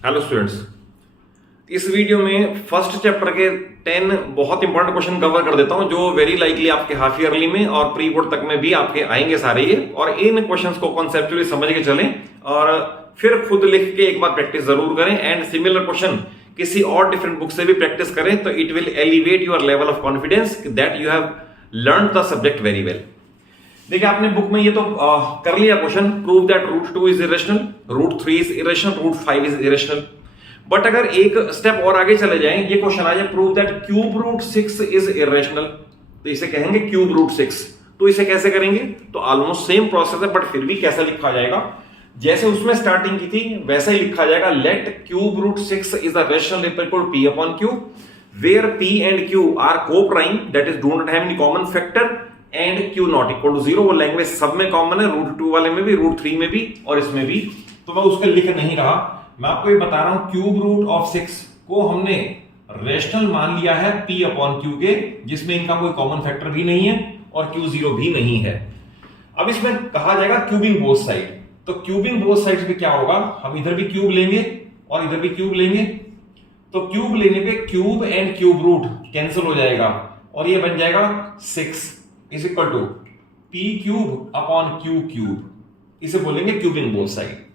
Hello students, इस video में first chapter के 10 बहुत इंपॉर्टेंट क्वेश्चन कवर कर देता हूं जो वेरी लाइकली आपके हाफ ईयरली में और प्री बोर्ड तक में भी आपके आएंगे सारे ये। और इन क्वेश्चंस को कॉन्सेप्चुअली समझ के चलें और फिर खुद लिख के एक बार प्रैक्टिस जरूर करें। एंड सिमिलर क्वेश्चन किसी और डिफरेंट बुक से भी प्रैक्टिस करें तो it will elevate your level of confidence that you have learn the subject very well. देखिए आपने बुक में ये तो कर लिया question, prove that root 2 is irrational, root 3 is irrational, root 5 is irrational. But अगर एक स्टेप और आगे चले जाएं, ये क्वेश्चन आ जाए prove that cube root 6 is irrational, तो इसे कहेंगे क्यूब रूट 6। तो इसे कैसे करेंगे? तो ऑलमोस्ट सेम प्रोसेस है, बट फिर भी कैसे लिखा जाएगा? जैसे उसमें स्टार्टिंग की थी वैसे ही लिखा जाएगा। Let cube root 6 is a rational equal to p upon q, where p and q are coprime, that is do not have any common factor, and q not equal to 0। वो language सब में common है, root 2 वाले में भी, root 3 में भी और इसमें भी। तो मैं उसको लिख नहीं रहा, मैं आपको ये बता रहा हूं क्यूब रूट ऑफ 6 को हमने रेशनल मान लिया है p अपॉन q के, जिसमें इनका कोई कॉमन फैक्टर भी नहीं है और q0 भी नहीं है। अब इसमें कहा जाएगा क्यूबिंग बोथ साइड, तो क्यूबिंग बोथ साइड्स पे क्या होगा? हम इधर भी क्यूब लेंगे और इधर भी क्यूब लेंगे, तो क्यूब लेने पे cube and cube root cancel हो जाएगा और ये बन जाएगा 6 is equal to p cube upon q cube. इसे बोलेंगे क्यूबिंग बोथ साइड।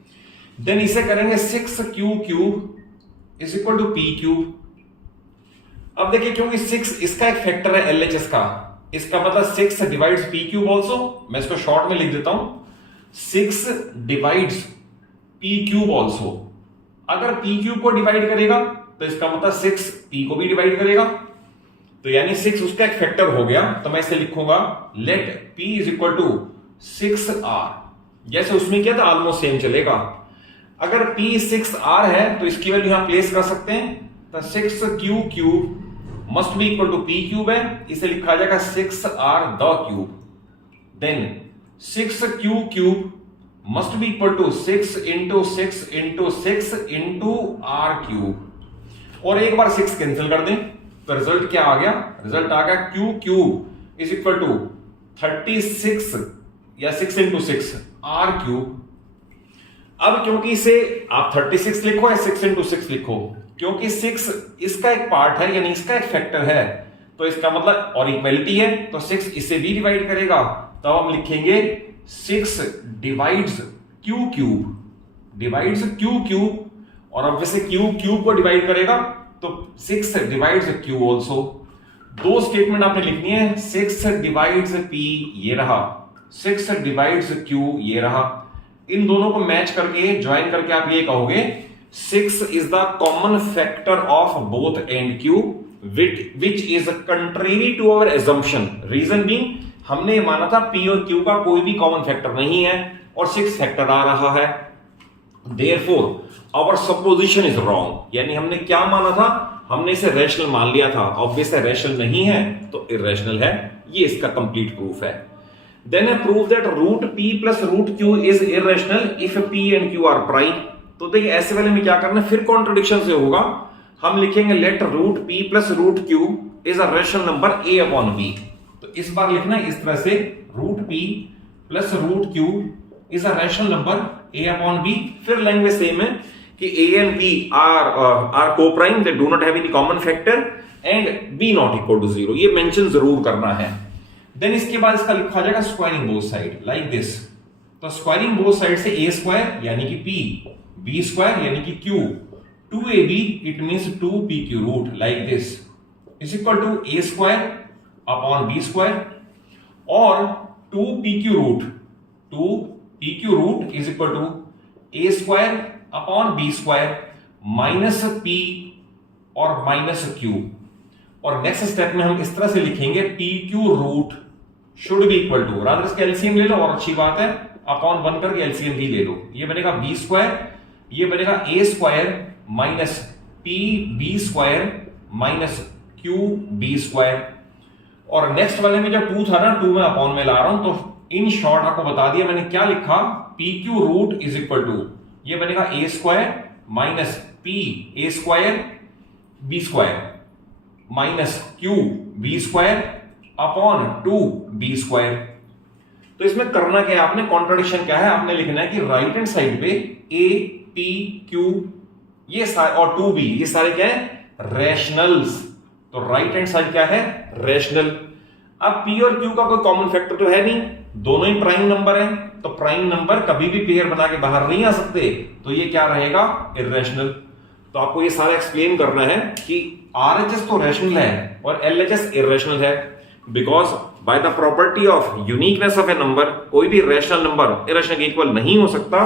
देन इसे करेंगे 6q cube is equal to p cube. अब देखिए क्योंकि 6 इसका एक फैक्टर है LHS का, इसका मतलब 6 डिवाइड्स p क्यूब ऑल्सो। मैं इसको शॉर्ट में लिख देता हूं, 6 डिवाइड्स p क्यूब ऑल्सो। अगर p क्यूब को डिवाइड करेगा तो इसका मतलब 6 p को भी डिवाइड करेगा, तो यानी 6 उसका एक फैक्टर हो गया। तो मैं इसे लिखूंगा let p is equal to 6r। जैसे उसमें किया था ऑलमोस्ट सेम चलेगा। अगर p 6r है तो इसकी वैल्यू यहां प्लेस कर सकते हैं, तो 6q cube must be equal to p cube है, इसे लिखा जाएगा 6r the cube. Then 6q cube must be equal to 6 into 6 into 6 into r cube. और एक बार 6 कैंसिल कर दें तो रिजल्ट क्या आ गया? रिजल्ट आ गया q cube is equal to 36 या 6 इंटू 6 r क्यूब। अब क्योंकि इसे आप 36 लिखो या 6 इंटू 6 लिखो, क्योंकि 6 इसका एक पार्ट है यानी इसका एक फैक्टर है, तो इसका मतलब और इक्वलिटी है, तो 6 इसे भी डिवाइड करेगा। तो हम लिखेंगे 6 divides q cube, divides q cube. और अब जैसे q क्यूब को डिवाइड करेगा तो 6 डिवाइड्स q ऑल्सो। दो स्टेटमेंट आपने लिखनी है, 6 डिवाइड्स p ये रहा, 6 डिवाइड्स q ये रहा। इन दोनों को मैच करके ज्वाइन करके आप ये कहोगे 6 is the common factor of both and q which is contrary to our assumption. Reason being हमने माना था p और q का कोई भी कॉमन फैक्टर नहीं है और 6 फैक्टर आ रहा है। Therefore our supposition is wrong, यानी हमने क्या माना था? हमने इसे रैशनल मान लिया था। ऑब्वियस है रैशनल नहीं है तो इरेशनल है। ये इसका कंप्लीट प्रूफ है। Then I prove that root p plus root q is irrational if p and q are prime। तो देखिए ऐसे वाले में क्या करना है, फिर कॉन्ट्रडिक्शन से होगा। हम लिखेंगे let root p plus root q is a rational number a upon b। तो इस बार लिखना है इस तरह से, root p plus root q is a rational number a upon b। फिर लैंग्वेज सेम है कि a and b are co-prime, they do not have any common factor and b not equal to 0। ये mention जरूर करना है। Then इसके बाद इसका लिखा जाएगा squaring both side like this. तो स्क्वायरिंग बोथ साइड से a स्क्वायर यानी कि p, b स्क्वायर यानी कि q, 2ab it means 2pq root like this is equal to a square upon b square और 2pq root is equal to a square upon b square minus p और minus q। और next step में हम इस तरह से लिखेंगे pq root should be equal to, rather इसका एलसीएम ले लो और अच्छी बात है, अपॉन 1 करके एलसीएम भी ले लो। ये बनेगा b स्क्वायर, ये बनेगा a square minus p b square minus q b square. और नेक्स्ट वाले में जब 2 था ना, 2 में अपॉन में ला रहा हूं, तो इन शॉर्ट आपको बता दिया मैंने क्या लिखा, pq root is equal to ये बनेगा a square minus p a square b square minus q b square upon 2b square. तो इसमें करना क्या है आपने, कॉन्ट्रडिक्शन क्या है, आपने लिखना है कि राइट हैंड साइड पे a p q ये सारे और 2b, ये सारे क्या है? रैशनल्स। तो राइट हैंड साइड क्या है? रैशनल। अब p और q का कोई कॉमन फैक्टर तो है नहीं, दोनों ही प्राइम नंबर है, तो प्राइम नंबर कभी भी पेयर बना के बाहर नहीं आ सकते, तो ये क्या रहेगा? इर्रेशनल। तो आपको ये सारा एक्सप्लेन करना है कि RHS तो रैशनल है और LHS इर्रेशनल है, because by the property of uniqueness of a number कोई भी रैशनल नंबर इर्रेशनल के इक्वल नहीं हो सकता।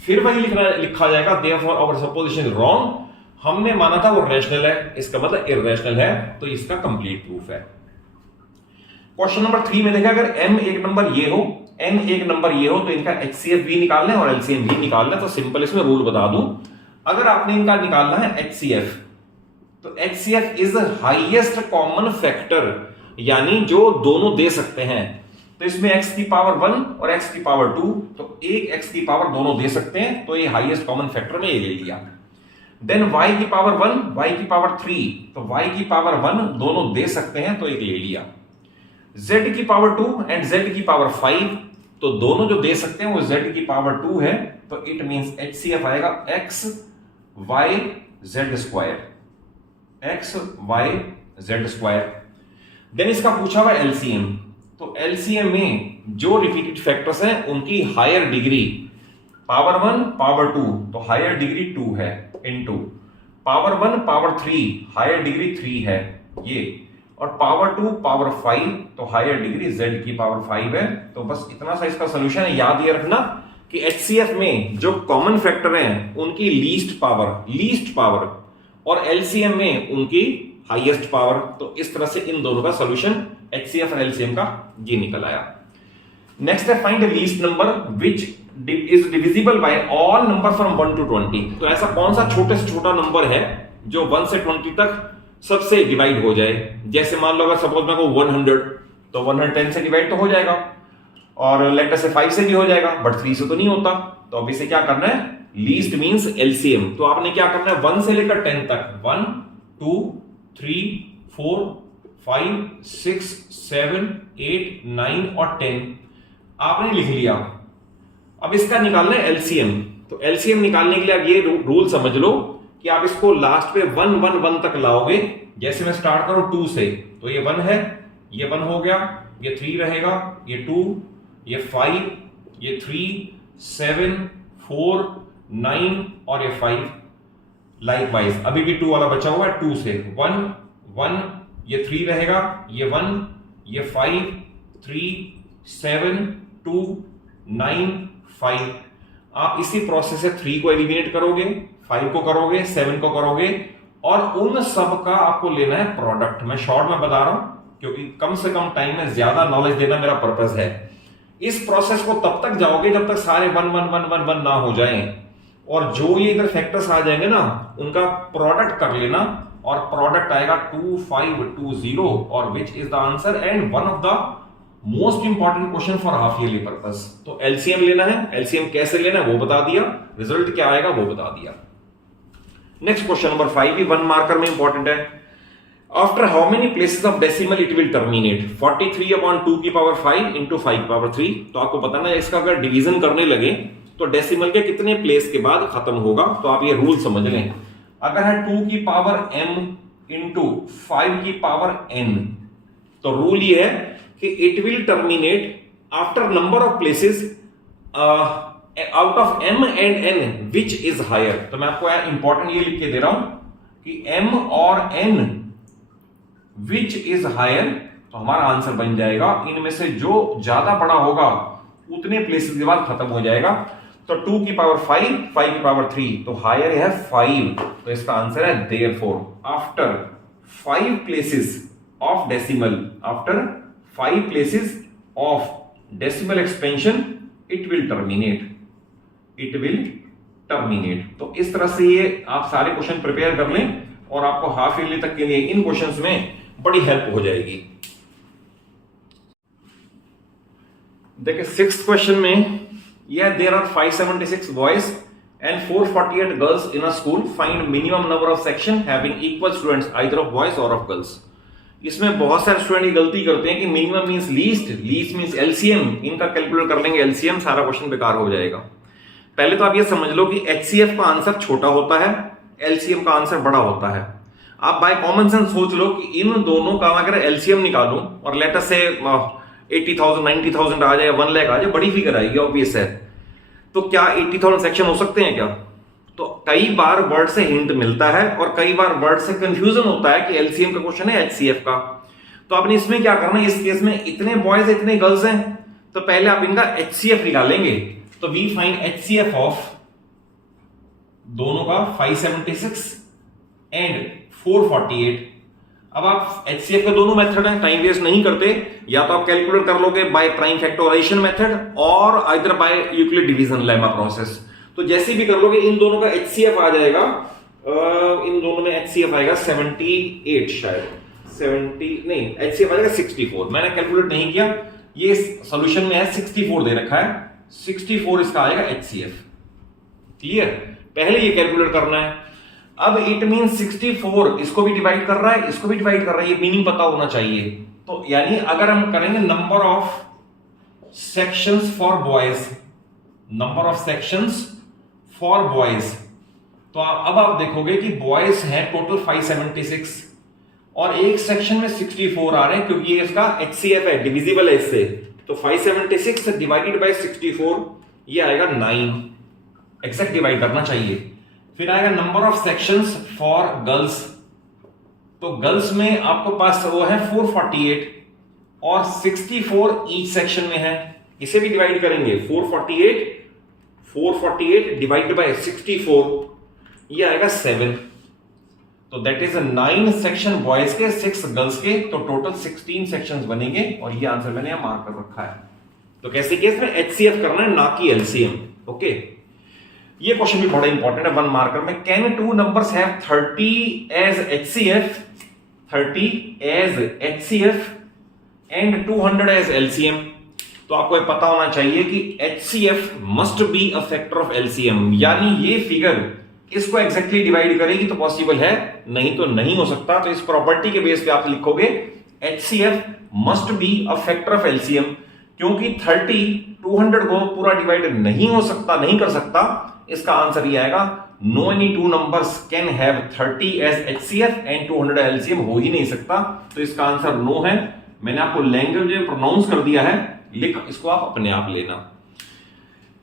फिर वही लिखा जाएगा therefore our supposition is wrong, हमने माना था वो रैशनल है, इसका मतलब इर्रेशनल है, तो इसका कंप्लीट प्रूफ है। क्वेश्चन नंबर 3 में देखा, अगर m एक नंबर ये हो, n एक नंबर ये हो, तो इनका HCF भी निकालना है और LCM भी निकालना है। तो सिंपल इसमें रूल बता दूं, अगर आपने इनका निकालना है HCF, तो HCF is highest common factor, यानी जो दोनों दे सकते हैं। तो इसमें x की पावर 1 और x की पावर 2, तो एक x की पावर दोनों दे सकते हैं, तो ये हाईएस्ट कॉमन फैक्टर में ये ले लिया। देन y की पावर 1, y की पावर 3, तो y की पावर 1 दोनों दे सकते हैं, तो एक ले लिया। z की पावर 2 एंड z की पावर 5, तो दोनों जो दे सकते हैं वो z की पावर 2 है, तो इट मींस HCF आएगा x y z square, x y z square. Then इसका पूछा हुआ LCM, तो LCM में जो रिपीटेड फैक्टर्स हैं उनकी हायर डिग्री, पावर 1 पावर 2, तो हायर डिग्री 2 है, into power 1 power 3, higher degree 3 है ये, और पावर 2 पावर 5, तो हायर डिग्री z की पावर 5 है। तो बस इतना सा इसका सोल्यूशन है। याद ये रखना कि HCF में जो कॉमन फैक्टर हैं उनकी लीस्ट पावर और LCM में उनकी हाईएस्ट पावर। तो इस तरह से इन दोनों का सोल्यूशन HCF और LCM का ये निकल आया। नेक्स्ट है find least number which is divisible by all number from 1 to 20। तो ऐसा कौन सा छोटे से छोटा नंबर है जो 1 से 20 तक सबसे डिवाइड हो जाए। जैसे मान लो अगर सपोज मैं कहूं 100, तो 110 से डिवाइड तो हो जाएगा, और लेट अस से 5 से भी हो जाएगा, बट 3 से तो नहीं होता। तो अब इसे क्या करना है? Least means LCM। तो आपने क्या करना है? 1 से लेकर 10 तक, 1 2 3 4 5 6 7 8 9 और 10 आपने लिख लिया। अब इसका निकालना है LCM। तो LCM निकालने के लिए आप ये रूल समझ लो कि आप इसको लास्ट पे 1 1 1 तक लाओगे। जैसे मैं स्टार्ट करूं 2 से, तो ये 1 है, ये 1 हो गया, ये 3 रहेगा, ये 2, ये 5, ये 3 7 4 9 और ये 5। लाइकवाइज अभी भी 2 वाला बचा हुआ है, 2 से 1 1, ये 3 रहेगा, ये 1, ये 5 3 7 2 9 5। आप इसी प्रोसेस से 3 को एलिमिनेट करोगे, 5 को करोगे, 7 को करोगे, और उन सब का आपको लेना है प्रोडक्ट। मैं शॉर्ट में बता रहा हूं क्योंकि कम से कम टाइम में ज्यादा नॉलेज देना मेरा पर्पस है। इस प्रोसेस को तब तक जाओगे जब तक सारे 1 1 1 1 1 ना हो जाएं, और जो ये इधर फैक्टर्स आ जाएंगे ना उनका प्रोडक्ट कर लेना, और प्रोडक्ट आएगा 2520, और which is the answer and one of the most important question for half yearly purpose. तो LCM लेना है, LCM कैसे लेना है वो बता दिया, रिजल्ट क्या आएगा वो बता दिया। नेक्स्ट क्वेश्चन नंबर 5 भी 1 मार्कर में इंपॉर्टेंट है। After how many places of decimal it will terminate? 43/2 की पावर 5 इंटू 5 की पावर 3। तो आपको बताना है इसका अगर डिवीजन करने लगे तो डेसिमल के कितने प्लेस के बाद खत्म होगा। तो आप ये रूल समझ लें, अगर है 2 की पावर m इंटू 5 की पावर n, तो रूल ये है कि it will terminate after number of places out of m and n which is higher. तो मैं आपको इंपॉर्टेंट ये लिख के दे रहा हूं कि m और n विच इज हायर, तो हमारा आंसर बन जाएगा इनमें से जो ज्यादा बड़ा होगा उतने प्लेसेस के बाद खत्म हो जाएगा। तो 2 की पावर 5, 5 की पावर 3, तो हायर है 5, तो इसका आंसर है therefore after 5 places of decimal, after 5 places of decimal expansion it will terminate, it will terminate। तो इस तरह से ये आप सारे क्वेश्चन प्रिपेयर कर लें और आपको हाफ ईयरली तक के लिए इन क्वेश्चंस में बड़ी हेल्प हो जाएगी। देखिए 6th क्वेश्चन में यह there are 576 boys and 448 girls in a school, find minimum number of section having equal students either of boys और ऑफ गर्ल्स। इसमें बहुत सारे स्टूडेंट ये गलती करते हैं कि minimum means least, least means LCM, इनका कैलकुलेट कर लेंगे LCM, सारा क्वेश्चन बेकार हो जाएगा। पहले तो आप ये समझ लो कि HCF का आंसर छोटा होता है, एलसीएम का आंसर बड़ा होता है। आप बाय कॉमन सेंस सोच लो कि इन दोनों का अगर एलसीएम निकालूं और लेटर से 80,000 90,000 आ जाए, 1 लाख आ जाए, बड़ी फिगर आएगी, ऑब्वियस है। तो क्या 80,000 सेक्शन हो सकते हैं क्या? तो कई बार वर्ड से हिंट मिलता है और कई बार वर्ड से कंफ्यूजन होता है कि एलसीएम का क्वेश्चन है एचसीएफ का। तो आपने इसमें क्या करना है, इस केस में इतने बॉयज इतने गर्ल्स हैं, तो पहले आप इनका एचसीएफ निकालेंगे। तो वी फाइंड एचसीएफ ऑफ दोनों का 576 एंड 448। अब आप एचसीएफ के दोनों मेथड हैं, टाइम वेस्ट नहीं करते, या तो आप कैलकुलेट कर लोगे बाय प्राइम फैक्टराइजेशन मेथड और इधर by Euclid division lemma process. तो जैसे भी कर लोगे इन दोनों का एचसीएफ आ जाएगा, इन दोनों में एचसीएफ आएगा 78 शायद 70 नहीं, एचसीएफ आएगा 64। मैंने कैलकुलेट नहीं किया, ये सॉल्यूशन में है 64 दे रखा है, 64 इसका आएगा एचसीएफ। क्लियर? पहले ये कैलकुलेट करना है। अब इट मीन 64 इसको भी डिवाइड कर रहा है, इसको भी डिवाइड कर रहा है, ये मीनिंग पता होना चाहिए। तो यानी अगर हम करेंगे number of sections for boys, number of sections for boys, तो अब आप देखोगे कि बॉयज हैं टोटल 576 और एक सेक्शन में 64 आ रहे हैं, क्योंकि ये इसका एचसीएफ है, डिविजिबल है इससे। तो 576 डिवाइडेड बाय 64 ये आएगा 9, एग्जैक्ट डिवाइड करना चाहिए। फिर आएगा number of sections for girls, तो गर्ल्स में आपको पास वो है 448 और 64 ईच सेक्शन में है, इसे भी डिवाइड करेंगे। 448 डिवाइडेड बाय 64 ये आएगा 7। तो दैट इज 9 सेक्शन बॉयज के, 6 गर्ल्स के, तो टोटल 16 सेक्शंस बनेंगे और ये आंसर मैंने यहां मार्क कर रखा है। तो कैसे केस में एचसीएफ करना है, ना कि एलसीएम। ओके, ये क्वेश्चन भी बड़ा इंपॉर्टेंट है 1 मार्कर में। Can 2 numbers have 30 as HCF, 30 as HCF and 200 as LCM? तो आपको ये पता होना चाहिए कि HCF must be a factor of LCM, यानी ये फिगर इसको एग्जैक्टली डिवाइड करेगी तो पॉसिबल है, नहीं तो नहीं हो सकता। तो इस प्रॉपर्टी के बेस पे आप लिखोगे HCF must be a factor of LCM, क्योंकि 30 200 को पूरा डिवाइड नहीं हो सकता, नहीं कर सकता। इसका आंसर ये आएगा no any 2 numbers can have 30 as HCF and 200 LCM, हो ही नहीं सकता। तो इसका आंसर नो है। मैंने आपको लैंग्वेज में प्रोनाउंस कर दिया है, लिख इसको आप अपने आप लेना।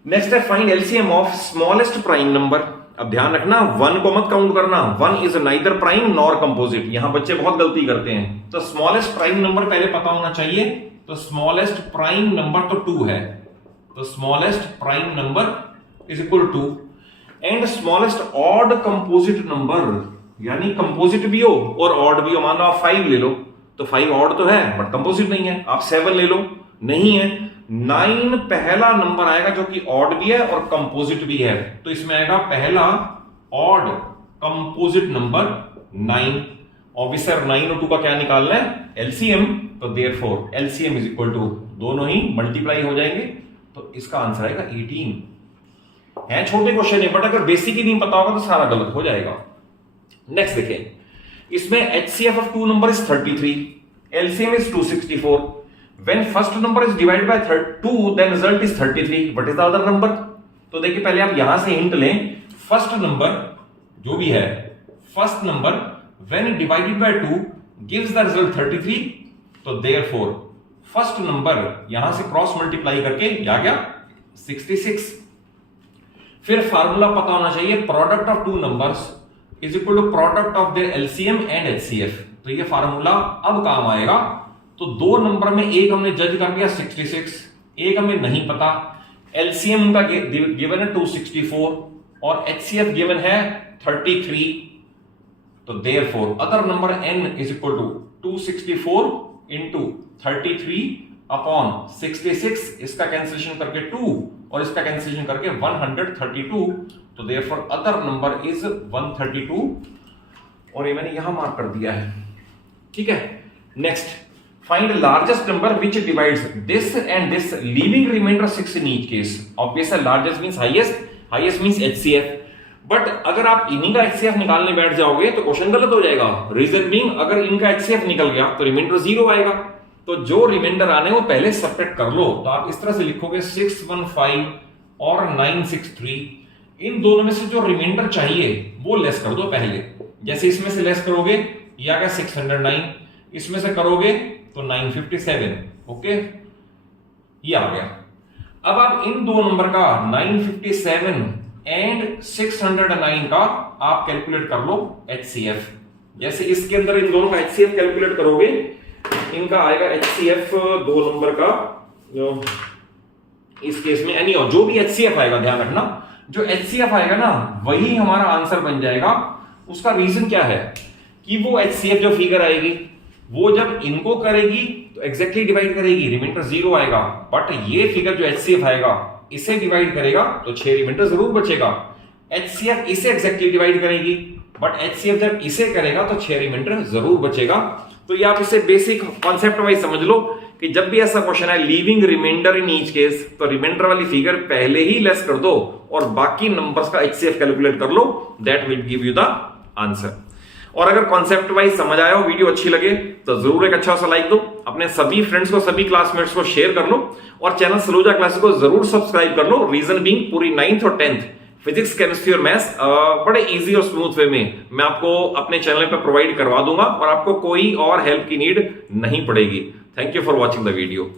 नेक्स्ट है find LCM of smallest prime number. अब ध्यान रखना 1 को मत काउंट करना, 1 is neither prime nor composite, यहां बच्चे बहुत गलती करते हैं। तो स्मॉलेस्ट प्राइम नंबर पहले पता होना चाहिए। तो स्मॉलेस्ट प्राइम नंबर तो 2 है, तो smallest prime number is equal to, and smallest odd composite number, यानी कंपोजिट भी हो और ऑड भी हो। मान लो आप 5 ले लो, तो 5 ऑड तो है बट कंपोजिट नहीं है। आप 7 ले लो, नहीं है। 9 पहला नंबर आएगा जो कि ऑड भी है और कंपोजिट भी है, तो इसमें आएगा पहला ऑड कंपोजिट नंबर 9। ऑब्वियसली 9 और 2 का क्या निकालना है, एलसीएम। तो therefore LCM is equal to, दोनों ही मल्टीप्लाई हो जाएंगे, तो इसका आंसर आएगा 18। है छोटे क्वेश्चन है, बट अगर बेसिक ही नहीं पता होगा तो सारा गलत हो जाएगा। नेक्स्ट देखें, इसमें HCF of 2 number is 33, LCM is 264। When first number is divided by 2, then result is 33. What is the other number? तो देखिए पहले आप यहां से हिंट लें। फर्स्ट नंबर जो भी है, first number when divided by 2 gives the result 33. तो therefore फर्स्ट नंबर यहां से क्रॉस मल्टीप्लाई करके आ गया 66। फिर फार्मूला पता होना चाहिए, product of 2 numbers is equal to product of their LCM and HCF. तो ये फार्मूला अब काम आएगा। तो 2 नंबर में एक हमने जज कर दिया 66, एक हमें नहीं पता। एलसीएम का गिवन है 264 और एचसीएफ गिवन है 33। तो therefore other number n is equal to 264 into 33 upon 66, इसका कैंसिलेशन करके 2 और इसका कैंसिलेशन करके 132। तो देयरफॉर अदर नंबर इज 132 और ये मैंने यहां मार्क कर दिया है। ठीक है, next find largest number which divides this and this, leaving remainder 6 in each case. Obviously largest means highest, highest means HCF. But अगर आप इन्हीं का HCF निकालने बैठ जाओगे तो क्वेश्चन गलत हो जाएगा। रीजन बीइंग, अगर इनका HCF निकल गया तो रिमाइंडर 0 आएगा। तो जो रिमाइंडर आने वो पहले सब्ट्रैक्ट कर लो। तो आप इस तरह से लिखोगे 615 और 963 इन दोनों में से जो रिमाइंडर चाहिए वो लेस कर दो पहले। जैसे इसमें से लेस करोगे ये आ गया 609, इसमें से करोगे तो 957, ओके ये आ गया। अब आप इन दो नंबर का 957 एंड 609 का आप कैलकुलेट कर लो HCF। जैसे इसके अंदर इन दोनों का HCF कैलकुलेट करोगे, इनका आएगा HCF दो नंबर का, जो इस केस में एनी जो भी HCF आएगा, ध्यान रखना जो HCF आएगा ना वही हमारा आंसर बन जाएगा। उसका रीजन क्या है कि वो HCF जो फिगर आएगी वो जब इनको करेगी तो एग्जैक्टली डिवाइड करेगी, रिमाइंडर 0 आएगा। बट ये फिगर जो HCF आएगा इसे डिवाइड करेगा तो 6 रिमाइंडर जरूर बचेगा। HCF इसे एग्जैक्टली डिवाइड करेगी बट HCF जब इसे करेगा तो 6 रिमाइंडर जरूर बचेगा। तो ये आप इसे बेसिक कॉन्सेप्ट वाइज समझ लो कि जब भी ऐसा क्वेश्चन है leaving remainder in each case, तो रिमाइंडर वाली फिगर पहले ही लेस कर दो और बाकी नंबर्स का HCF कैलकुलेट कर लो, that will give you the answer. और अगर कॉन्सेप्ट वाइज समझ आया हो, वीडियो अच्छी लगे तो जरूर एक अच्छा सा लाइक दो, अपने सभी फ्रेंड्स को, सभी क्लासमेट्स को शेयर कर लो और चैनल सलूजा क्लासेस को जरूर सब्सक्राइब कर लो। रीजन बीइंग पूरी 9th और 10th फिजिक्स, केमिस्ट्री और मैथ्स बड़े इजी और स्मूथ वे में मैं आपको अपने चैनल पे प्रोवाइड करवा दूंगा और आपको कोई और हेल्प की नीड नहीं पड़ेगी। Thank you for watching the video.